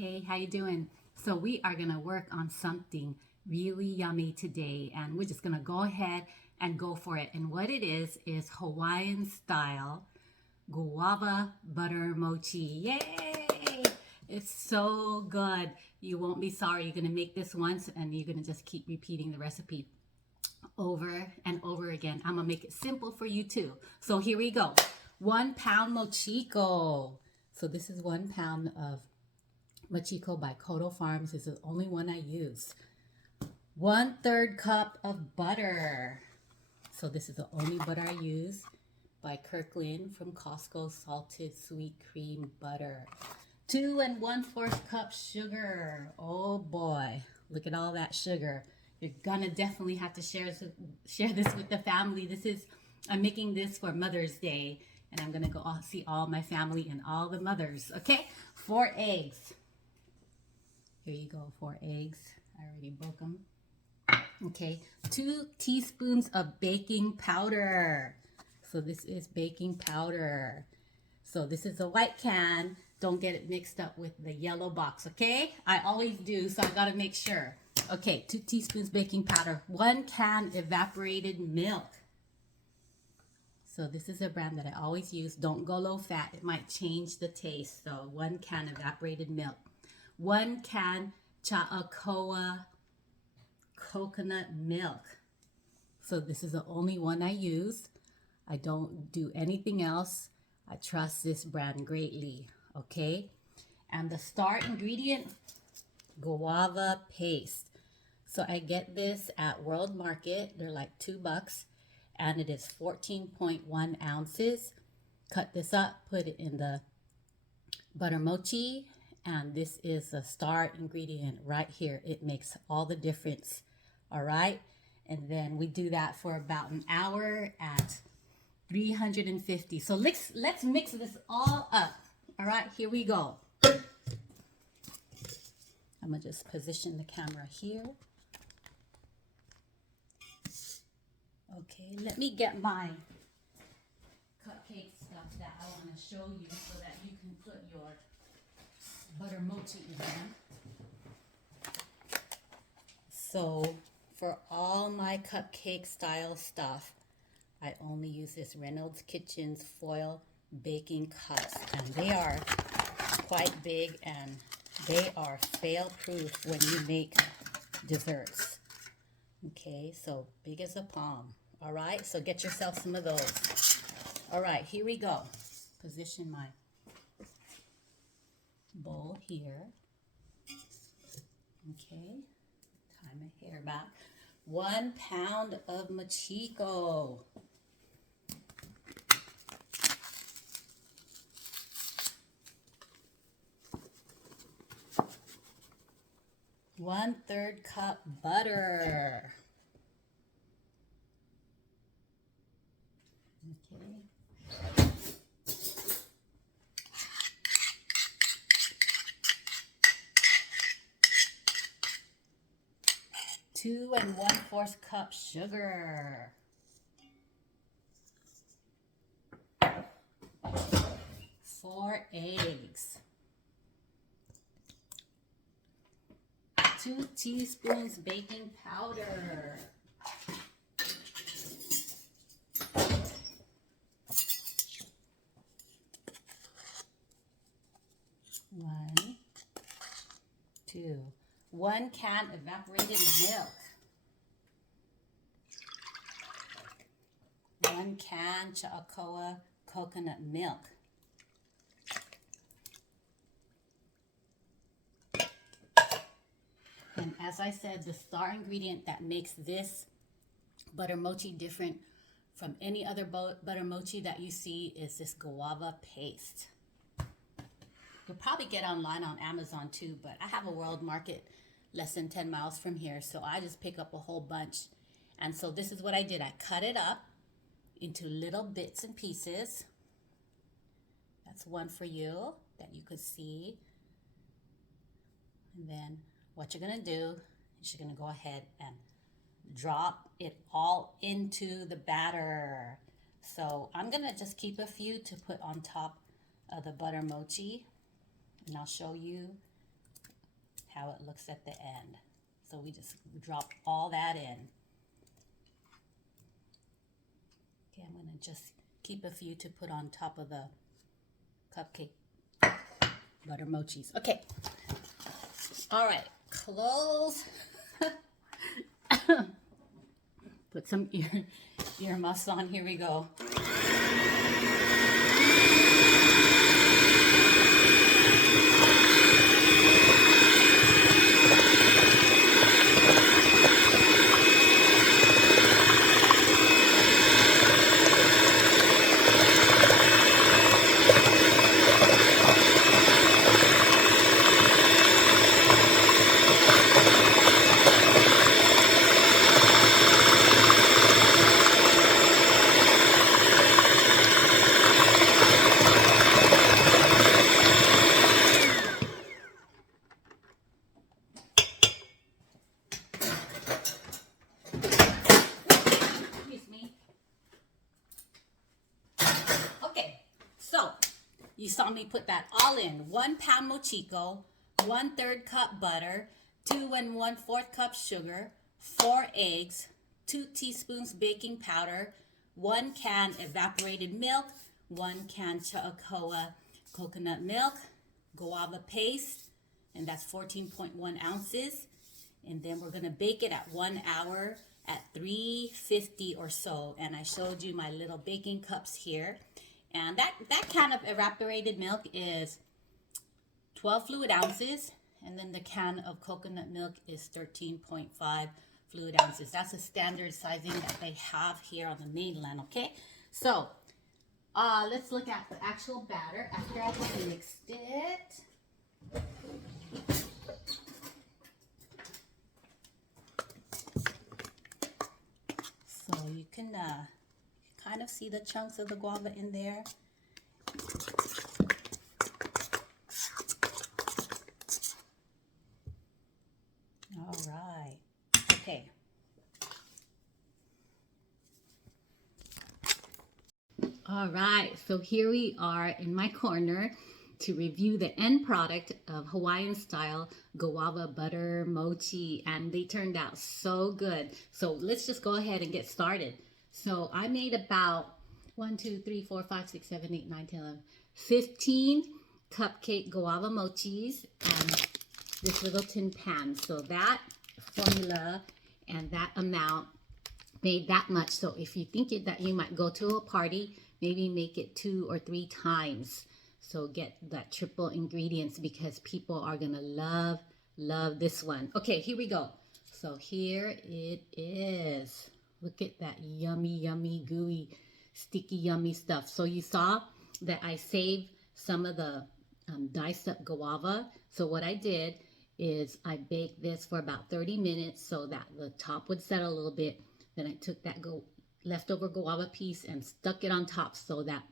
Hey, how you doing? So we are gonna work on something really yummy today, and we're just gonna go ahead and go for it. And what it is Hawaiian style guava butter mochi. Yay! It's so good. You won't be sorry. You're gonna make this once, and you're gonna just keep repeating the recipe over and over again. I'm gonna make it simple for you too. So here we go. 1 pound mochiko. So this is 1 pound of mochiko by Koto Farms. This is the only one I use. 1/3 cup of butter. So this is the only butter I use by Kirkland from Costco, salted sweet cream butter. 2 1/4 cup sugar. Oh boy, look at all that sugar. You're gonna definitely have to share this with the family. I'm making this for Mother's Day, and I'm gonna go see all my family and all the mothers. Okay, 4 eggs. Here you go, 4 eggs. I already broke them. Okay, 2 teaspoons of baking powder. So this is baking powder. So this is a white can. Don't get it mixed up with the yellow box, okay? I always do, so I gotta make sure. Okay, 2 teaspoons baking powder. 1 can evaporated milk. So this is a brand that I always use. Don't go low fat. It might change the taste. So 1 can evaporated milk. 1 can chakoah coconut milk. So this is the only one I use. I don't do anything else. I trust this brand greatly, okay? And the star ingredient, guava paste. So I get this at World Market. They're like $2, and it is 14.1 ounces. Cut this up, put it in the butter mochi, and this is the star ingredient right here. It makes all the difference, all right? And then we do that for about an hour at 350. So let's mix this all up. All right, here we go. I'm gonna just position the camera here. Okay, let me get my cupcake stuff that I want to show you so that you can put your butter mochi in them. So for all my cupcake style stuff, I only use this Reynolds Kitchens foil baking cups, and they are quite big and they are fail proof when you make desserts. Okay, so big as a palm. All right, so get yourself some of those. All right, here we go. Position my bowl here. Okay, tie my hair back. 1 pound of mochiko. One-third cup butter. Okay. 2 1/4 cup sugar. 4 eggs. 2 teaspoons baking powder. 1, 2. 1 can evaporated milk. 1 can chakoah coconut milk. And as I said, the star ingredient that makes this butter mochi different from any other butter mochi that you see is this guava paste. You'll probably get online on Amazon too, but I have a World Market less than 10 miles from here, so I just pick up a whole bunch. And so this is what I did. I cut it up into little bits and pieces. That's one for you that you could see. And then what you're gonna do is you're gonna go ahead and drop it all into the batter. So I'm gonna just keep a few to put on top of the butter mochi, and I'll show you how it looks at the end. So we just drop all that in. Okay, I'm gonna just keep a few to put on top of the cupcake butter mochis. Okay, all right, close. Put some ear muffs on, here we go. You saw me put that all in. 1 pound mochiko, 1/3 cup butter, 2 1/4 cup sugar, 4 eggs, 2 teaspoons baking powder, 1 can evaporated milk, 1 can chakoah coconut milk, guava paste, and that's 14.1 ounces. And then we're gonna bake it at 1 hour at 350 or so. And I showed you my little baking cups here. And that can of evaporated milk is 12 fluid ounces. And then the can of coconut milk is 13.5 fluid ounces. That's a standard sizing that they have here on the mainland, okay? So, let's look at the actual batter after I've mixed it. So you can kind of see the chunks of the guava in there. All right. Okay. All right. So here we are in my corner to review the end product of Hawaiian style guava butter mochi, and they turned out so good. So let's just go ahead and get started. So I made about 1, 2, 3, 4, 5, 6, 7, 8, 9, 10, 11, 15 cupcake guava mochis and this little tin pan. So that formula and that amount made that much. So if you think that you might go to a party, maybe make it 2 or 3 times. So get that triple ingredients because people are gonna love this one. Okay, here we go. So here it is. Look at that yummy, gooey, sticky, yummy stuff. So you saw that I saved some of the diced up guava. So what I did is I baked this for about 30 minutes so that the top would settle a little bit. Then I took that leftover guava piece and stuck it on top so that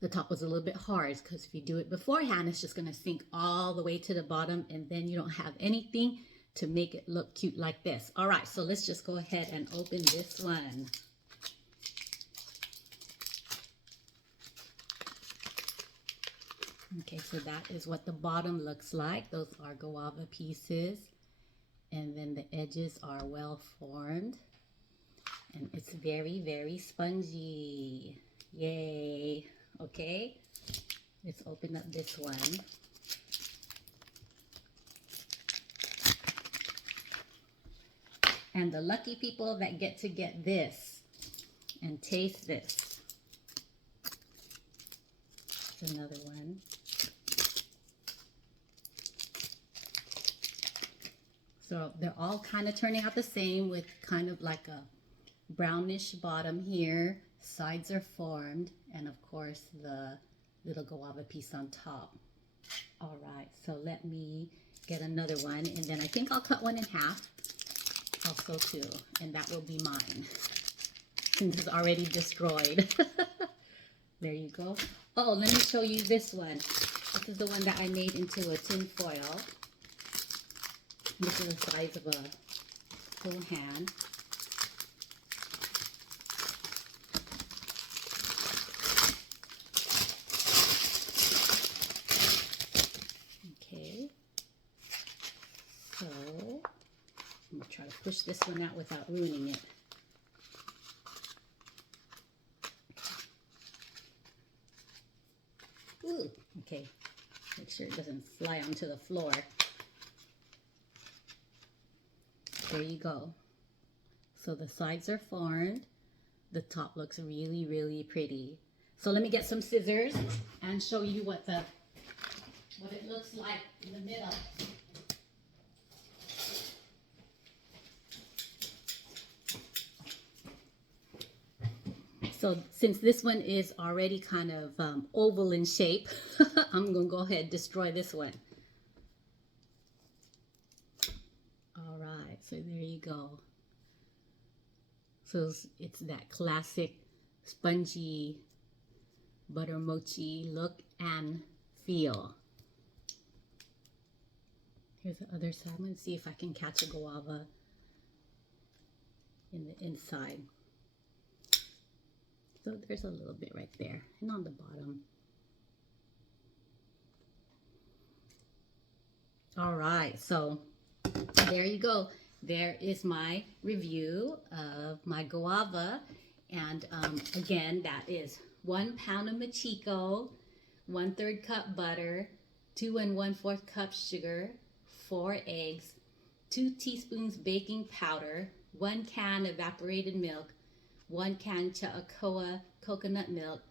the top was a little bit hard, because if you do it beforehand, it's just gonna sink all the way to the bottom and then you don't have anything to make it look cute like this. All right, so let's just go ahead and open this one. Okay, so that is what the bottom looks like. Those are guava pieces. And then the edges are well formed. And it's very spongy. Yay. Okay, let's open up this one. And the lucky people that get to get this and taste this. Here's another one. So they're all kind of turning out the same with kind of like a brownish bottom here. Sides are formed, and of course the little guava piece on top. All right, so let me get another one, and then I think I'll cut one in half also too, and that will be mine since it's already destroyed. There you go. Oh, let me show you this one. This is the one that I made into a tin foil. This is the size of a full hand. to push this one out without ruining it. Ooh, okay. Make sure it doesn't fly onto the floor. There you go. So the sides are formed. The top looks really, really pretty. So let me get some scissors and show you what it looks like in the middle. So since this one is already kind of oval in shape, I'm going to go ahead and destroy this one. All right, so there you go. So it's that classic spongy butter mochi look and feel. Here's the other side. I'm going to see if I can catch a guava in the inside. So there's a little bit right there and on the bottom. All right, so there you go. There is my review of my guava. And again, that is 1 pound of mochiko, 1/3 cup butter, 2 1/4 cup sugar, 4 eggs, 2 teaspoons baking powder, 1 can evaporated milk, 1 can chakoah coconut milk,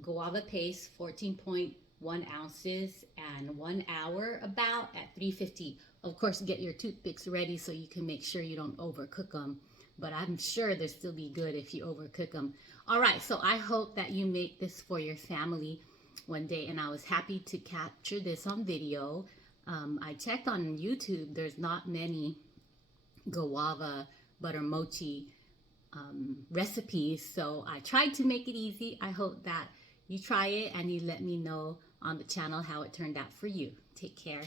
guava paste 14.1 ounces, and 1 hour about at 350. Of course, get your toothpicks ready so you can make sure you don't overcook them. But I'm sure they'll still be good if you overcook them. All right, so I hope that you make this for your family one day. And I was happy to capture this on video. I checked on YouTube. There's not many guava butter mochi recipes. So I tried to make it easy. I hope that you try it and you let me know on the channel how it turned out for you. Take care.